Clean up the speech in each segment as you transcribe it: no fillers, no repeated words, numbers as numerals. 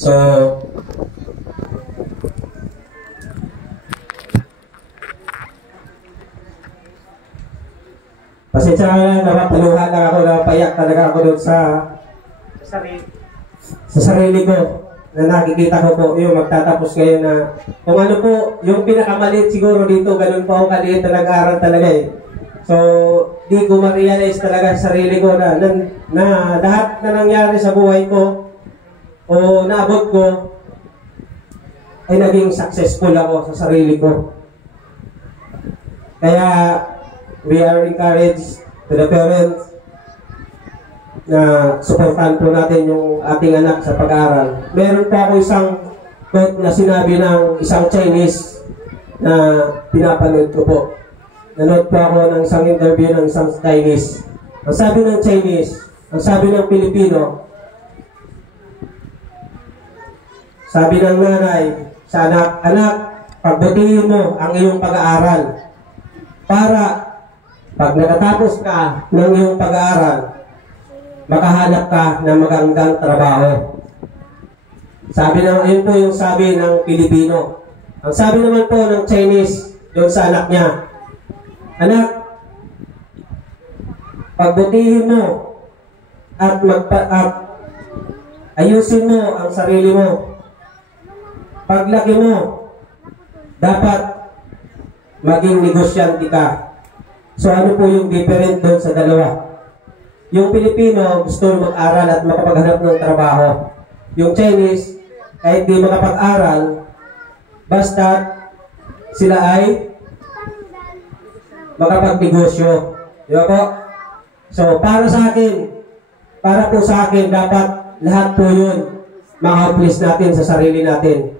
So, pasensya na napapaluhan lang ako, napapayak talaga ako doon sa sarili ko na nakikita ko po yung magtatapos ngayon na kung ano po, yung pinakamaliit siguro dito, ganun po ako kaliit na nag-aaral talaga eh. So, di ko ma-realize talaga sa sarili ko na lahat na nangyari sa buhay ko o naabot ko ay naging successful ako sa sarili ko. Kaya, we are encouraged to the parents na supportan po natin yung ating anak sa pag-aaral. Meron pa ako isang quote na sinabi ng isang Chinese na pinapanood ko po. Nanood po ako ng isang interview ng isang Chinese. Ang sabi ng Chinese, ang sabi ng Pilipino, sabi ng nanay sa anak, anak, pagbutihin mo ang iyong pag-aaral para pag nakatapos ka ng iyong pag-aaral, makahanap ka ng magandang trabaho. Sabi ng, ayun po yung sabi ng Pilipino. Ang sabi naman po ng Chinese, yung sa anak niya, anak, pagbutihin mo at ayusin mo ang sarili mo. Paglaki mo, dapat maging negosyante ka. So ano po yung different doon sa dalawa? Yung Pilipino gusto mag-aral at makapaghanap ng trabaho. Yung Chinese, kahit di makapag-aral, basta sila ay makapag-negosyo. Di ba po? So, para po sa akin, dapat lahat po yun maka-accomplish natin sa sarili natin.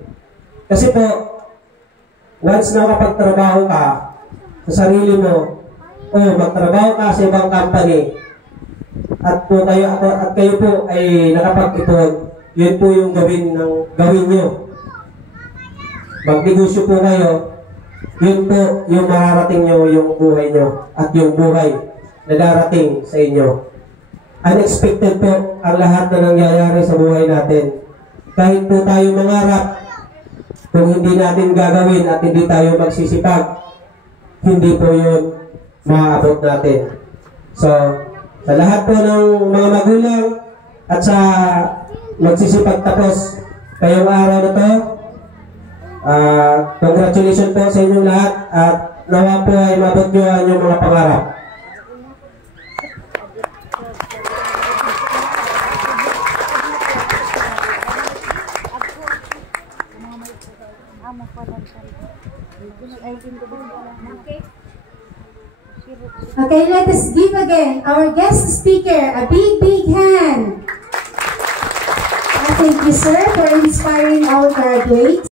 Kasi po, once na makapagtrabaho ka sa sarili mo, o magtrabaho ka sa ibang company, at kayo po ay nakapag-ipon, yun po yung gawin nyo. Magnegosyo po kayo, yun po yung mararating nyo yung buhay nyo at yung buhay na darating sa inyo. Unexpected po ang lahat na nangyayari sa buhay natin. Kahit po tayo mangarap, kung hindi natin gagawin at hindi tayo magsisipag, hindi po yun maaabot natin. So, sa lahat po ng mga magulang at sa magsisipag tapos kayong araw na to, congratulations po sa inyong lahat at nawa po ay mabot nyo ang inyong mga pangarap. Okay, let us give again our guest speaker a big hand. Thank you, sir, for inspiring our graduates.